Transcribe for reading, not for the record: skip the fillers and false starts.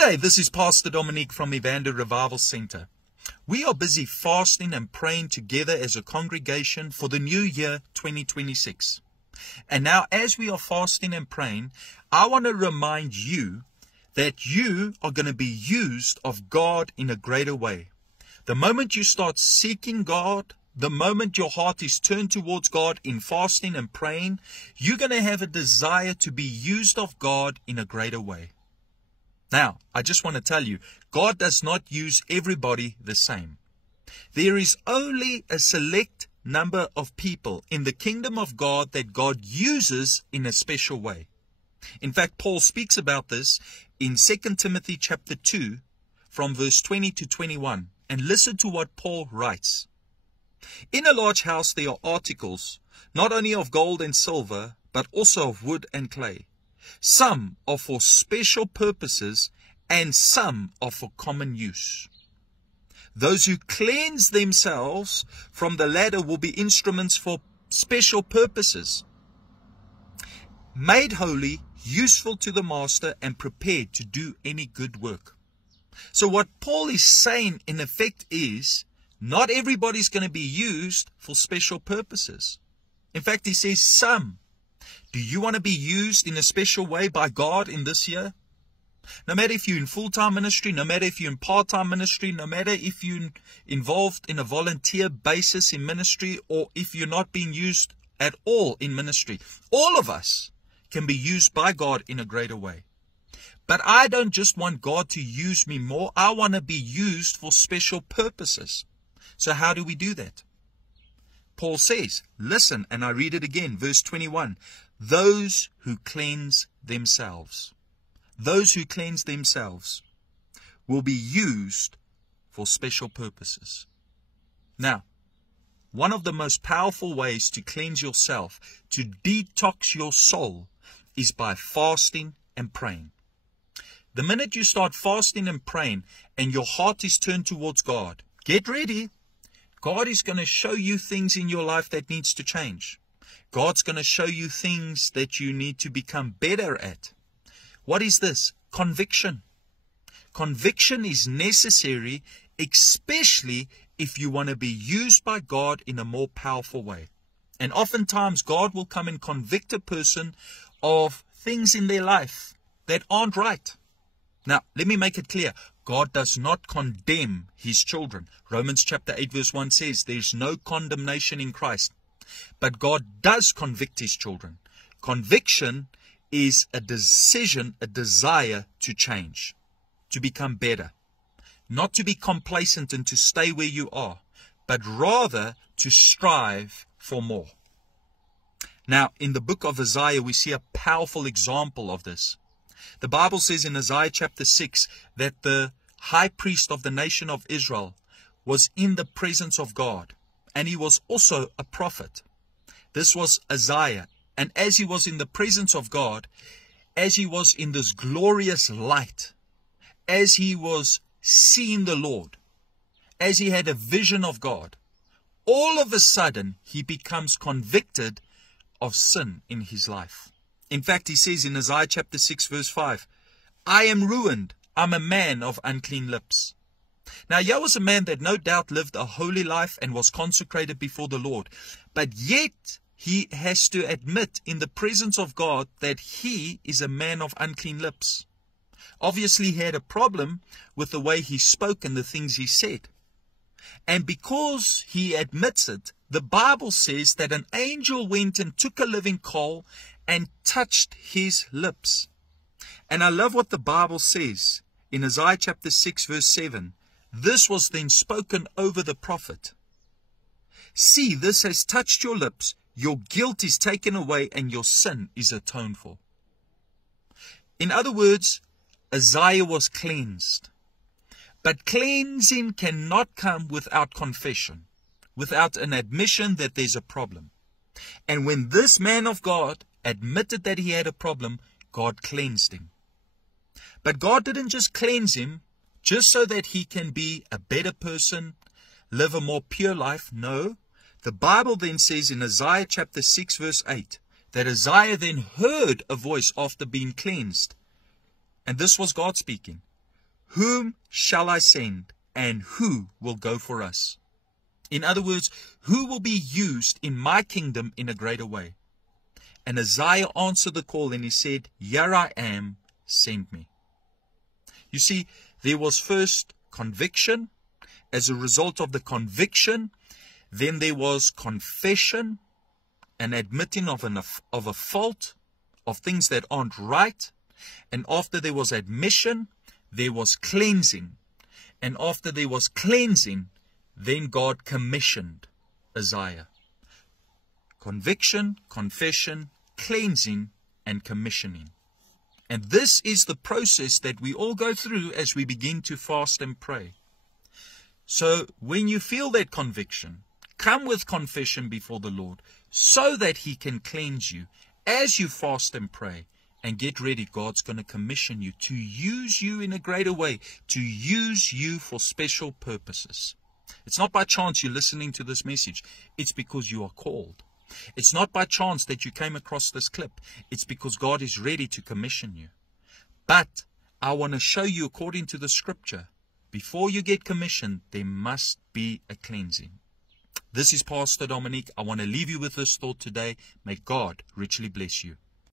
G'day, this is Pastor Dominique from Evander Revival Center. We are busy fasting and praying together as a congregation for the new year 2026. And now as we are fasting and praying, I want to remind you that you are going to be used of God in a greater way. The moment you start seeking God, the moment your heart is turned towards God in fasting and praying, you're going to have a desire to be used of God in a greater way. Now, I just want to tell you, God does not use everybody the same. There is only a select number of people in the kingdom of God that God uses in a special way. In fact, Paul speaks about this in 2 Timothy chapter 2 from verse 20 to 21. And listen to what Paul writes. In a large house there are articles, not only of gold and silver, but also of wood and clay. Some are for special purposes, and some are for common use. Those who cleanse themselves from the latter will be instruments for special purposes, made holy, useful to the master, and prepared to do any good work. So what Paul is saying in effect is, not everybody's going to be used for special purposes. In fact, he says some. Do you want to be used in a special way by God in this year? No matter if you're in full-time ministry, no matter if you're in part-time ministry, no matter if you're involved in a volunteer basis in ministry, or if you're not being used at all in ministry, all of us can be used by God in a greater way. But I don't just want God to use me more. I want to be used for special purposes. So how do we do that? Paul says, listen, and I read it again, verse 21. Those who cleanse themselves. Those who cleanse themselves will be used for special purposes. Now, one of the most powerful ways to cleanse yourself, to detox your soul, is by fasting and praying. The minute you start fasting and praying and your heart is turned towards God, get ready. God is going to show you things in your life that needs to change. God's going to show you things that you need to become better at. What is this? Conviction. Conviction is necessary, especially if you want to be used by God in a more powerful way. And oftentimes God will come and convict a person of things in their life that aren't right. Now, let me make it clear. God does not condemn his children. Romans chapter 8 verse 1 says there's no condemnation in Christ. But God does convict his children. Conviction is a decision, a desire to change, to become better. Not to be complacent and to stay where you are, but rather to strive for more. Now, in the book of Isaiah, we see a powerful example of this. The Bible says in Isaiah chapter 6 that the high priest of the nation of Israel was in the presence of God, and he was also a prophet. This was Isaiah, and as he was in the presence of God, as he was in this glorious light, as he was seeing the Lord, as he had a vision of God, all of a sudden he becomes convicted of sin in his life. In fact, he says in Isaiah chapter 6 verse 5, I am ruined, I'm a man of unclean lips. Now, here was a man that no doubt lived a holy life and was consecrated before the Lord. But yet, he has to admit in the presence of God that he is a man of unclean lips. Obviously, he had a problem with the way he spoke and the things he said. And because he admits it, the Bible says that an angel went and took a living coal and touched his lips. And I love what the Bible says in Isaiah chapter 6 verse 7. This was then spoken over the prophet. See, this has touched your lips. Your guilt is taken away and your sin is atoned for. In other words, Isaiah was cleansed. But cleansing cannot come without confession, without an admission that there's a problem. And when this man of God admitted that he had a problem, God cleansed him. But God didn't just cleanse him just so that he can be a better person, live a more pure life. No, the Bible then says in Isaiah chapter 6 verse 8 that Isaiah then heard a voice after being cleansed. And this was God speaking. whom shall I send, and who will go for us? In other words, who will be used in my kingdom in a greater way? And Isaiah answered the call, and he said, Here I am, send me. You see, there was first conviction. As a result of the conviction, then there was confession, an admitting of a fault, of things that aren't right. And after there was admission, there was cleansing. And after there was cleansing, then God commissioned Isaiah. Conviction, confession, cleansing, and commissioning. And this is the process that we all go through as we begin to fast and pray. So when you feel that conviction, come with confession before the Lord so that He can cleanse you as you fast and pray. And get ready, God's going to commission you to use you in a greater way, to use you for special purposes. It's not by chance you're listening to this message. It's because you are called. It's not by chance that you came across this clip. It's because God is ready to commission you. But I want to show you, according to the scripture, before you get commissioned, there must be a cleansing. This is Pastor Dominique. I want to leave you with this thought today. May God richly bless you.